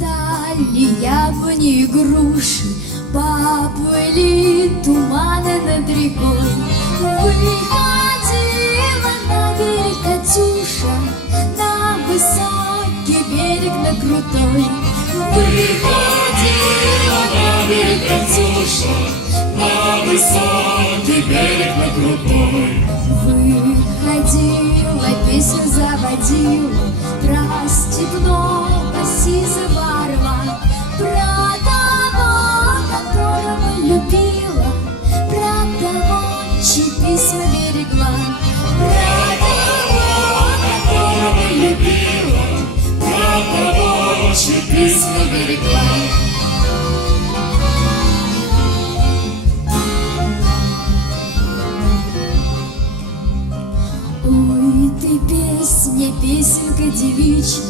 Расцветали яблони и груши, поплыли туманы над рекой. Выходила на берег Катюша, на высокий берег, на крутой. Выходила на берег Катюша, на высокий берег, на крутой. Выходила, песню заводила про степного сизого орла, про того, которого любила, про того, чьи письма берегла, про того, которого любила, про того, чьи письма берегла. Ой, ты песня, песенка девичья,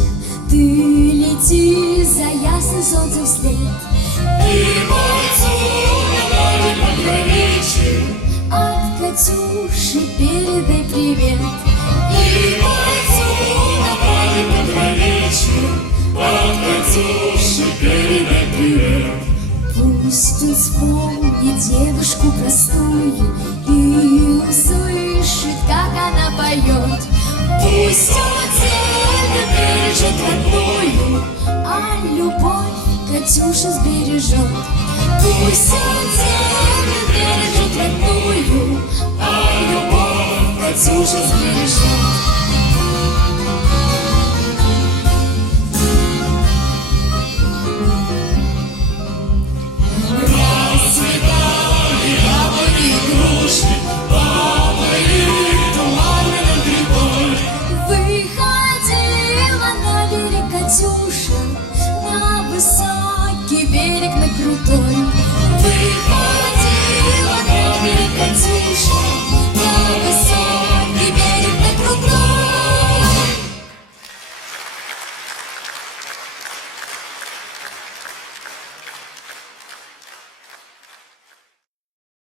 ты лети за ясным солнцем вслед. Ты мой цугулярик покровитель, от Катюши передай привет. Ты мой цугулярик покровитель, от Катюши передай привет. Пусть он вспомнит девушку простую и услышит, как она поет. Пусть он тебя бережет родную, а любовь Катюша сбережет. Пусть он тебя бережет родную, а любовь Катюша сбережет.